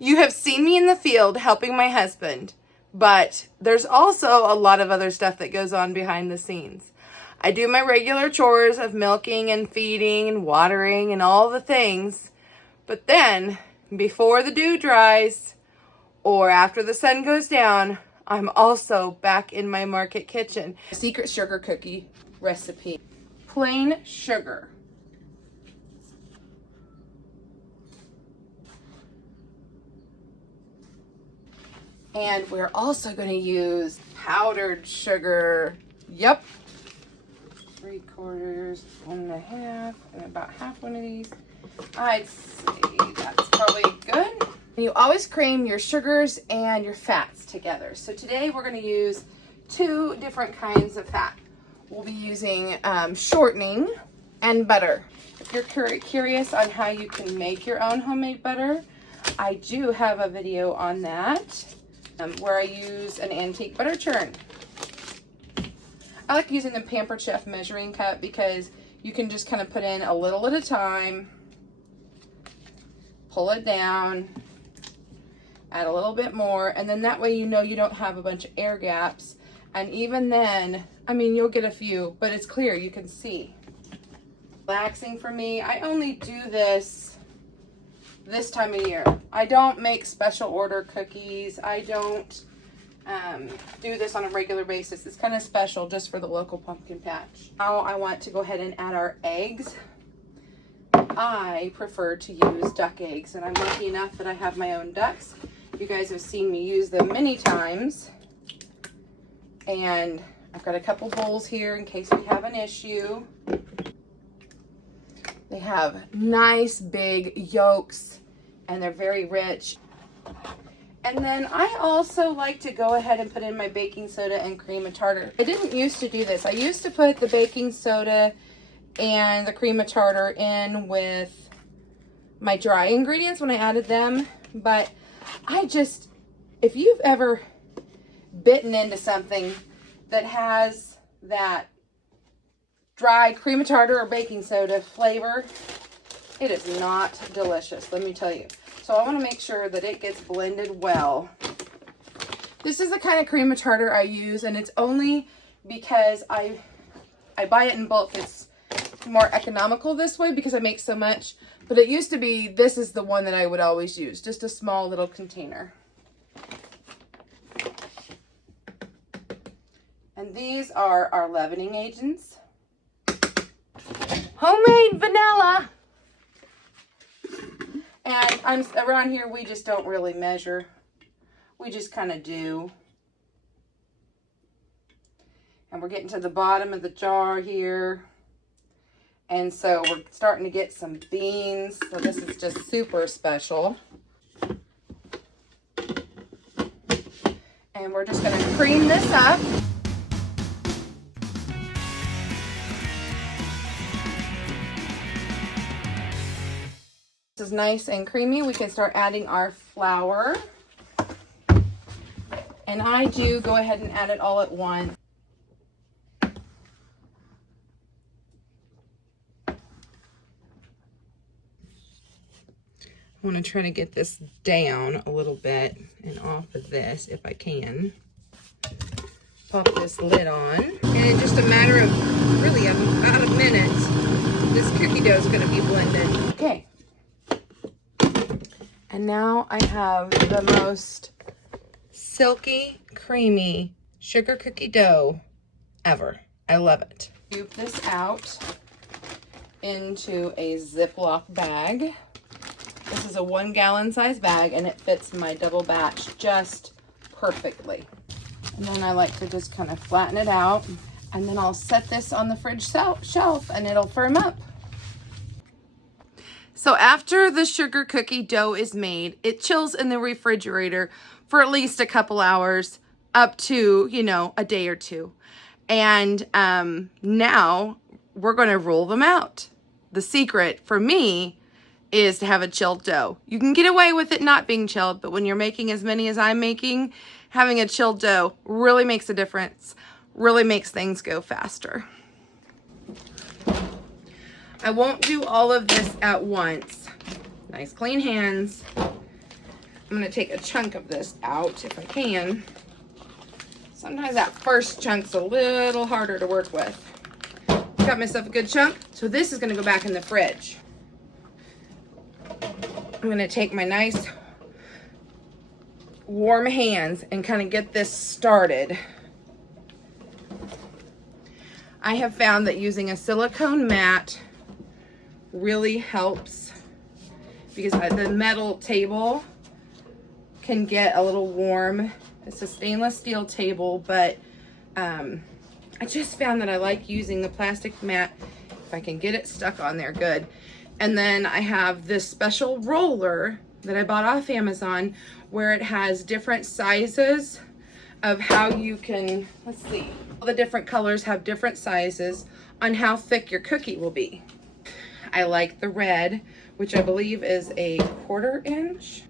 You have seen me in the field helping my husband, but there's also a lot of other stuff that goes on behind the scenes. I do my regular chores of milking and feeding and watering and all the things, but then before the dew dries or after the sun goes down, I'm also back in my market kitchen. Secret sugar cookie recipe. Plain sugar. And we're also going to use powdered sugar. Yep. 3/4, 1.5, and about half one of these. I'd say that's probably good. You always cream your sugars and your fats together. So today we're going to use 2 different kinds of fat. We'll be using shortening and butter. If you're curious on how you can make your own homemade butter, I do have a video on that. Where I use an antique butter churn. I like using the Pampered Chef measuring cup because you can just kind of put in a little at a time, pull it down, add a little bit more, and then that way you know you don't have a bunch of air gaps. And even then, I mean, you'll get a few, but it's clear, you can see. Relaxing for me. I only do this time of year. I don't make special order cookies. I don't do this on a regular basis. It's kind of special just for the local pumpkin patch. Now I want to go ahead and add our eggs. I prefer to use duck eggs, and I'm lucky enough that I have my own ducks. You guys have seen me use them many times. And I've got a couple bowls here in case we have an issue. They have nice big yolks and they're very rich. And then I also like to go ahead and put in my baking soda and cream of tartar. I didn't used to do this. I used to put the baking soda and the cream of tartar in with my dry ingredients when I added them. But if you've ever bitten into something that has that dry cream of tartar or baking soda flavor, it is not delicious, let me tell you. So I want to make sure that it gets blended well. This is the kind of cream of tartar I use, and it's only because I buy it in bulk. It's more economical this way because I make so much. But it used to be, this is the one that I would always use, just a small little container. And these are our leavening agents. Homemade vanilla. And around here, we just don't really measure. We just kind of do. And we're getting to the bottom of the jar here. And so we're starting to get some beans. So this is just super special. And we're just going to cream this up. This is nice and creamy. We can start adding our flour. And I do go ahead and add it all at once. I want to try to get this down a little bit and off of this if I can. Pop this lid on. And in just a matter of, really about a minute, this cookie dough is going to be blended. Okay. And now I have the most silky, creamy sugar cookie dough ever. I love it. Scoop this out into a Ziploc bag. This is a 1 gallon size bag and it fits my double batch just perfectly. And then I like to just kind of flatten it out, and then I'll set this on the fridge shelf and it'll firm up. So after the sugar cookie dough is made, it chills in the refrigerator for at least a couple hours, up to, a day or two. And now we're going to roll them out. The secret for me is to have a chilled dough. You can get away with it not being chilled, but when you're making as many as I'm making, having a chilled dough really makes a difference, really makes things go faster. I won't do all of this at once. Nice clean hands. I'm gonna take a chunk of this out if I can. Sometimes that first chunk's a little harder to work with. Got myself a good chunk. So this is gonna go back in the fridge. I'm gonna take my nice warm hands and kind of get this started. I have found that using a silicone mat really helps because the metal table can get a little warm. It's a stainless steel table, but I just found that I like using the plastic mat. If I can get it stuck on there, good. And then I have this special roller that I bought off Amazon where it has different sizes of how you can, let's see, all the different colors have different sizes on how thick your cookie will be. I like the red, which I believe is a 1/4 inch.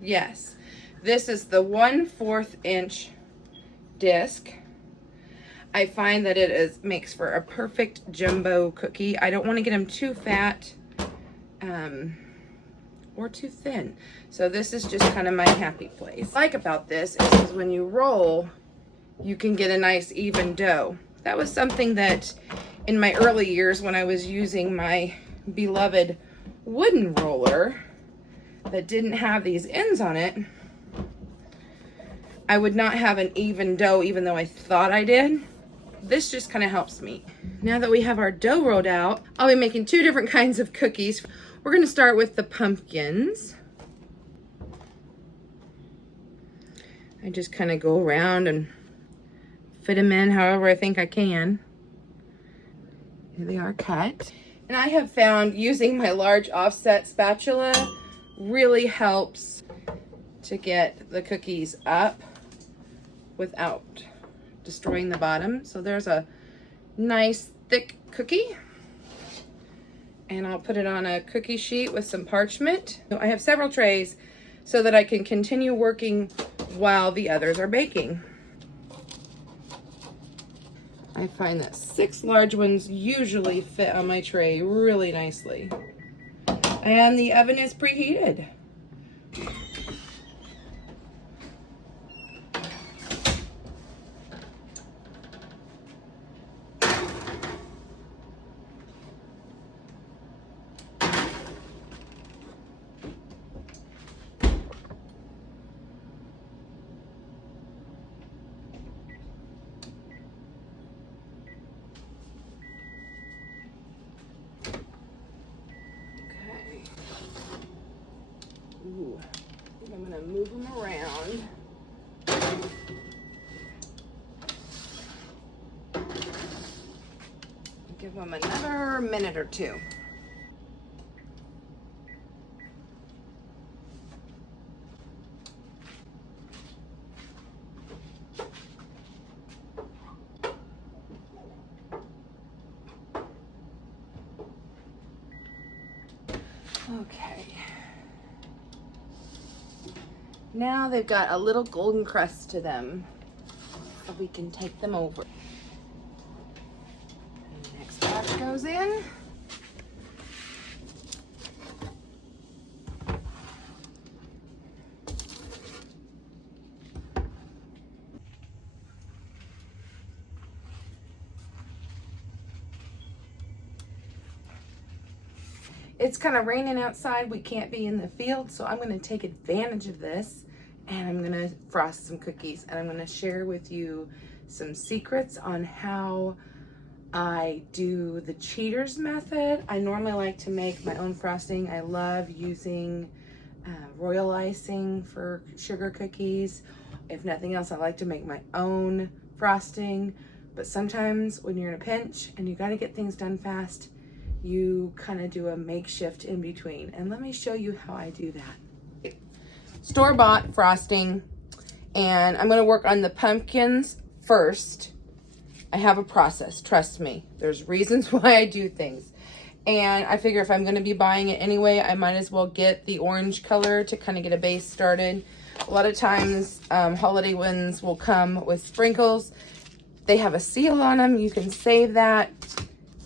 Yes, this is the 1/4 inch disc. I find that it makes for a perfect jumbo cookie. I don't want to get them too fat or too thin. So this is just kind of my happy place. What I like about this is when you roll, you can get a nice even dough. That was something that in my early years when I was using my beloved wooden roller that didn't have these ends on it, I would not have an even dough even though I thought I did. This just kind of helps me. Now that we have our dough rolled out, I'll be making 2 different kinds of cookies. We're gonna start with the pumpkins. I just kind of go around and fit them in however I think I can. Here they are cut. And I have found using my large offset spatula really helps to get the cookies up without destroying the bottom. So there's a nice thick cookie. And I'll put it on a cookie sheet with some parchment. I have several trays so that I can continue working while the others are baking. I find that 6 large ones usually fit on my tray really nicely. And the oven is preheated. Ooh, I think I'm gonna move them around. Give them another minute or 2. Okay. Now they've got a little golden crust to them, so we can take them over. The next batch goes in. It's kind of raining outside. We can't be in the field, so I'm going to take advantage of this and I'm going to frost some cookies, and I'm going to share with you some secrets on how I do the cheaters method. I normally like to make my own frosting. I love using royal icing for sugar cookies. If nothing else, I like to make my own frosting, but sometimes when you're in a pinch and you got to get things done fast, you kind of do a makeshift in between. And let me show you how I do that. Store-bought frosting, and I'm going to work on the pumpkins first. I have a process, trust me. There's reasons why I do things. And I figure if I'm going to be buying it anyway, I might as well get the orange color to kind of get a base started. A lot of times, holiday ones will come with sprinkles. They have a seal on them. You can save that.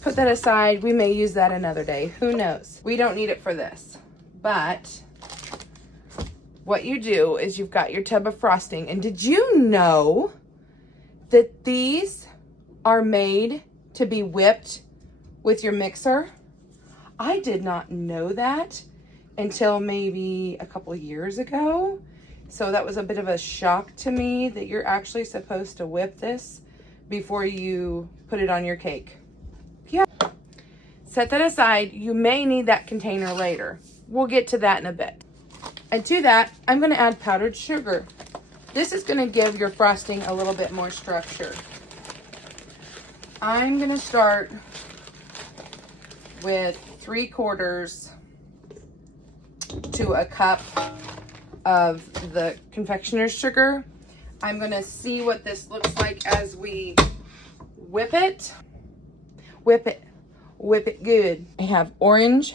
Put that aside. We may use that another day. Who knows? We don't need it for this. But what you do is you've got your tub of frosting. And did you know that these are made to be whipped with your mixer? I did not know that until maybe a couple of years ago. So that was a bit of a shock to me that you're actually supposed to whip this before you put it on your cake. Yeah. Set that aside. You may need that container later. We'll get to that in a bit. And to that, I'm going to add powdered sugar. This is going to give your frosting a little bit more structure. I'm going to start with 3/4 to a cup of the confectioner's sugar. I'm going to see what this looks like as we whip it. Whip it good. I have orange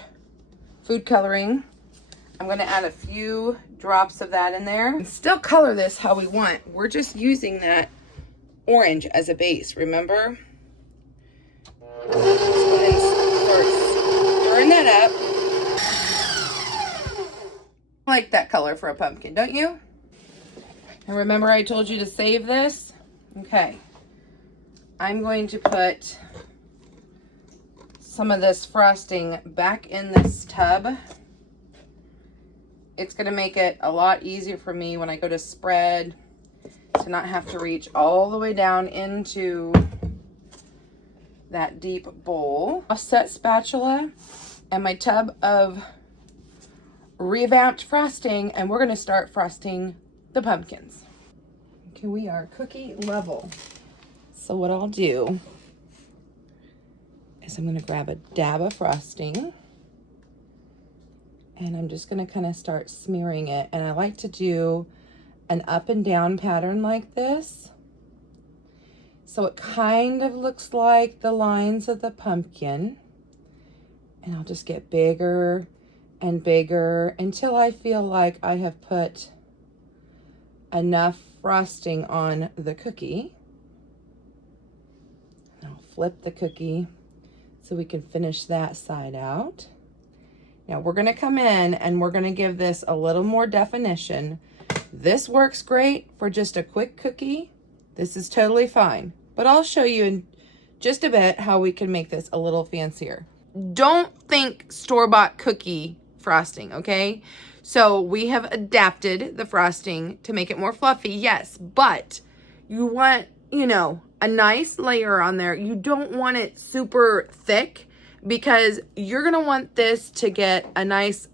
food coloring. I'm going to add a few drops of that in there and still color this how we want. We're just using that orange as a base, remember? Let's go ahead and start stirring that up. I like that color for a pumpkin, don't you? And remember I told you to save this? Okay. I'm going to put some of this frosting back in this tub. It's going to make it a lot easier for me when I go to spread to not have to reach all the way down into that deep bowl. A set spatula and my tub of revamped frosting, and we're going to start frosting the pumpkins. Okay, we are cookie level. So what I'll do is I'm going to grab a dab of frosting and I'm just going to kind of start smearing it. And I like to do an up and down pattern like this. So it kind of looks like the lines of the pumpkin. And I'll just get bigger and bigger until I feel like I have put enough frosting on the cookie. And I'll flip the cookie so we can finish that side out. Now we're going to come in and we're going to give this a little more definition. This works great for just a quick cookie. This is totally fine, but I'll show you in just a bit how we can make this a little fancier. Don't think store-bought cookie frosting, okay? So we have adapted the frosting to make it more fluffy, yes, but you want, you know, a nice layer on there. You don't want it super thick because you're gonna want this to get a nice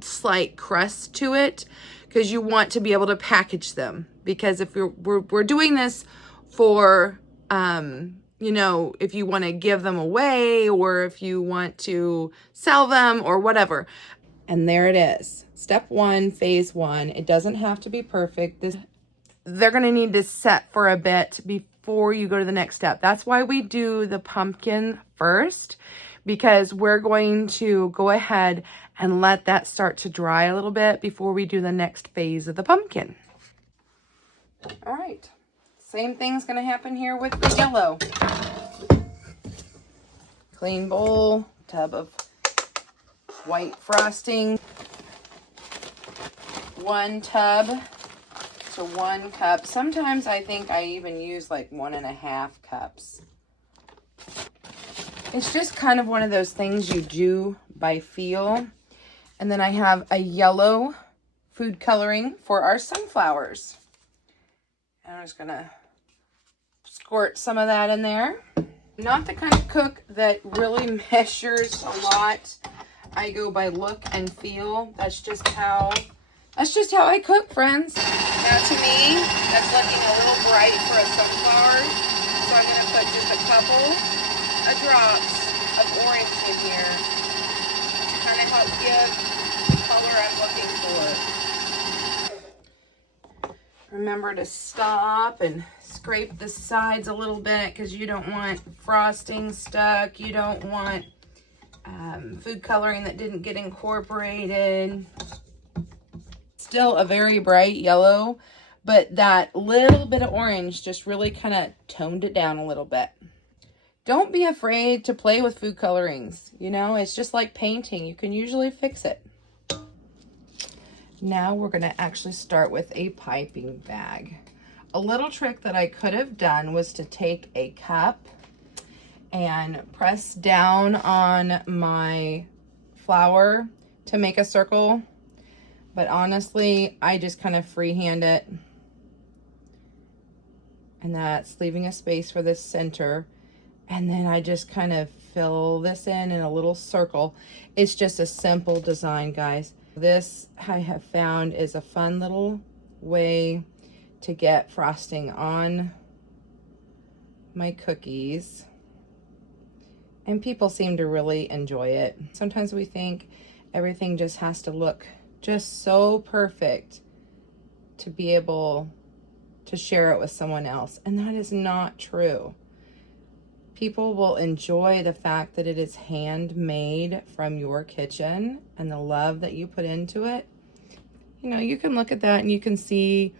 slight crust to it because you want to be able to package them. Because if we're doing this for, you know, if you want to give them away or if you want to sell them or whatever. And there it is. Step 1, phase 1. It doesn't have to be perfect. They're going to need to set for a bit before you go to the next step. That's why we do the pumpkin first, because we're going to go ahead and let that start to dry a little bit before we do the next phase of the pumpkin. All right. Same thing's going to happen here with the yellow. Clean bowl, tub of white frosting. 1 tub to 1 cup. Sometimes I think I even use like 1.5 cups. It's just kind of one of those things you do by feel. And then I have a yellow food coloring for our sunflowers. And I'm just going to squirt some of that in there. Not the kind of cook that really measures a lot. I go by look and feel. That's just how I cook, friends. Now to me, that's looking a little bright for a sunflower. So I'm going to put just a couple of drops of orange in here to kind of help give the color I'm looking for. Remember to stop and scrape the sides a little bit because you don't want frosting stuck. You don't want food coloring that didn't get incorporated. Still a very bright yellow, but that little bit of orange just really kind of toned it down a little bit. Don't be afraid to play with food colorings. You know, it's just like painting. You can usually fix it. Now we're gonna actually start with a piping bag. A little trick that I could have done was to take a cup and press down on my flour to make a circle. But honestly, I just kind of freehand it. And that's leaving a space for the center. And then I just kind of fill this in a little circle. It's just a simple design, guys. This I have found is a fun little way to get frosting on my cookies. And people seem to really enjoy it. Sometimes we think everything just has to look just so perfect to be able to share it with someone else. And that is not true. People will enjoy the fact that it is handmade from your kitchen and the love that you put into it. You know, you can look at that and you can see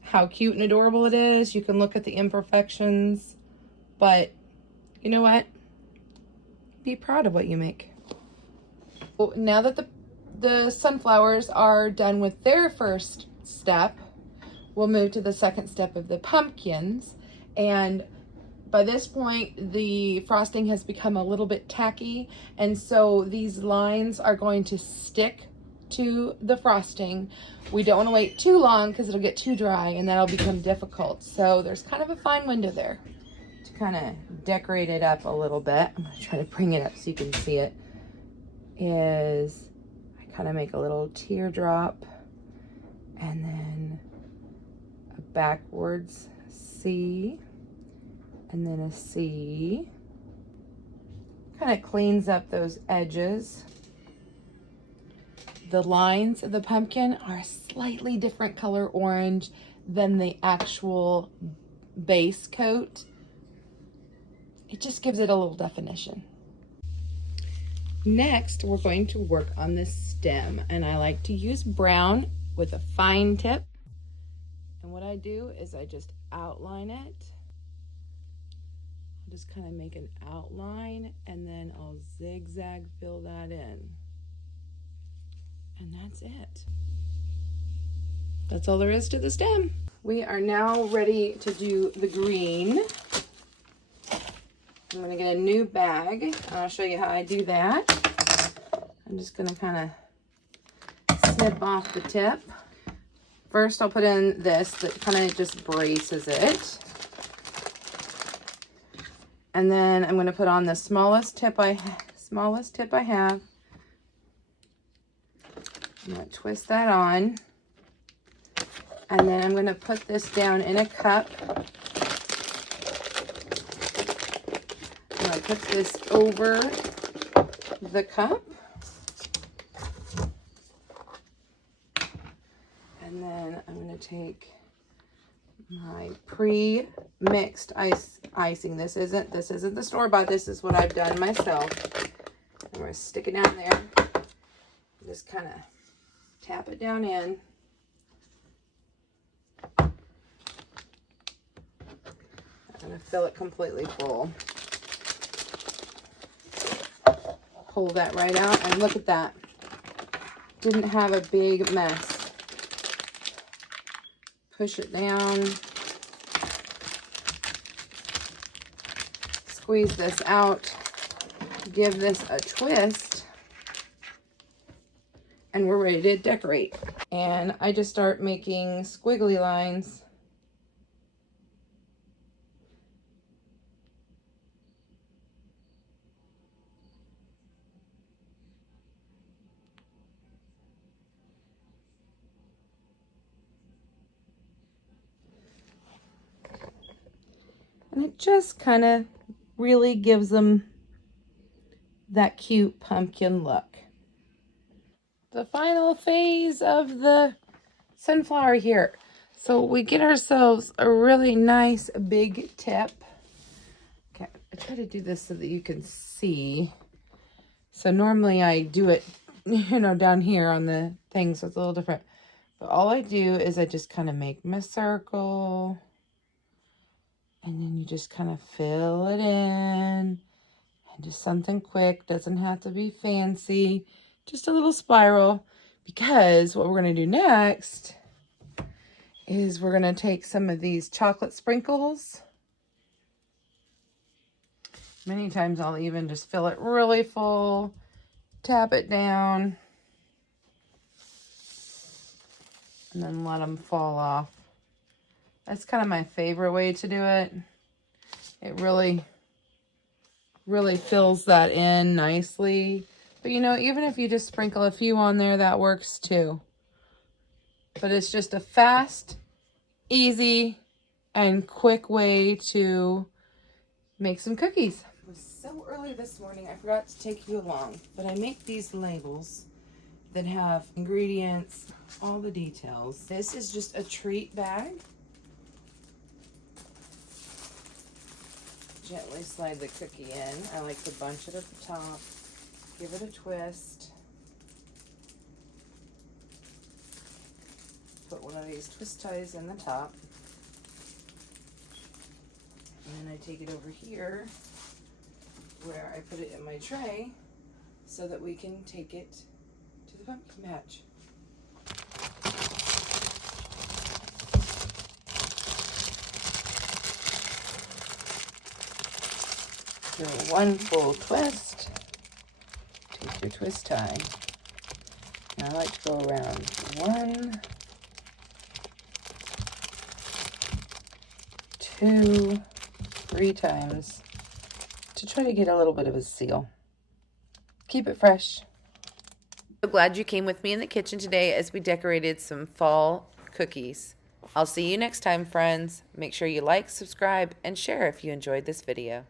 how cute and adorable it is. You can look at the imperfections, but you know what? Be proud of what you make. Now that the sunflowers are done with their first step, we'll move to the second step of the pumpkins. And by this point, the frosting has become a little bit tacky, and so these lines are going to stick to the frosting. We don't want to wait too long because it'll get too dry and that'll become difficult. So there's kind of a fine window there to kind of decorate it up a little bit. I'm going to try to bring it up so you can see it. Is I kind of make a little teardrop and then a backwards C and then a C. Kind of cleans up those edges. The lines of the pumpkin are a slightly different color orange than the actual base coat. It just gives it a little definition. Next, we're going to work on the stem, and I like to use brown with a fine tip. And what I do is I just outline it. I'll just kind of make an outline and then I'll zigzag fill that in. And that's it. That's all there is to the stem. We are now ready to do the green. I'm gonna get a new bag and I'll show you how I do that. I'm just gonna kind of snip off the tip. First I'll put in this that kind of just braces it. And then I'm gonna put on the smallest tip I have. I'm going to twist that on, and then I'm going to put this down in a cup. I'm going to put this over the cup, and then I'm going to take my pre-mixed icing. This isn't the store-bought. This is what I've done myself. I'm going to stick it down there. Just kind of tap it down in. I'm going to fill it completely full. Pull that right out and look at that. Didn't have a big mess. Push it down. Squeeze this out. Give this a twist. And we're ready to decorate. And I just start making squiggly lines. And it just kind of really gives them that cute pumpkin look. The final phase of the sunflower here. So we get ourselves a really nice big tip. Okay, I try to do this so that you can see. So normally I do it, you know, down here on the thing, so it's a little different. But all I do is I just kind of make my circle. And then you just kind of fill it in. And just something quick, doesn't have to be fancy. Just a little spiral. because what we're going to do next is we're going to take some of these chocolate sprinkles. Many times I'll even just fill it really full, tap it down, and then let them fall off. That's kind of my favorite way to do it. It really fills that in nicely. But you know, even if you just sprinkle a few on there, that works too. But it's just a fast, easy, and quick way to make some cookies. It was so early this morning, I forgot to take you along. But I make these labels that have ingredients, all the details. This is just a treat bag. Gently slide the cookie in. I like to bunch it at the top, give it a twist. Put one of these twist ties in the top. And then I take it over here where I put it in my tray so that we can take it to the pumpkin patch. Do one full twist, take your twist tie. Now I like to go around 1, 2, 3 times to try to get a little bit of a seal. Keep it fresh. So glad you came with me in the kitchen today as we decorated some fall cookies. I'll see you next time, friends. Make sure you like, subscribe, and share if you enjoyed this video.